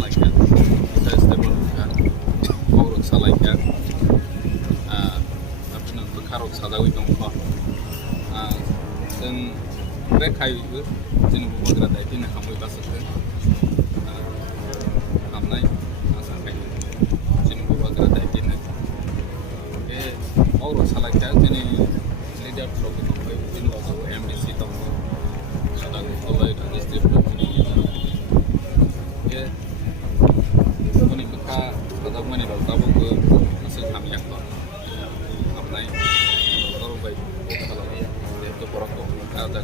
salahnya kita stable kan orang salahnya apa namanya bekarok sadawi dongko dan mereka itu jenis Bubagra Tamo Ung Kha basık kamnay asakai jenis Bubagra Tamo ke orang salahnya jenis leader program itu jenis logo MDC dongko sadawi oleh distributor ke ini mereka pada mana kalau tahu ke masih kami yang kamnay orang baik kalau dia itu orang tuh ada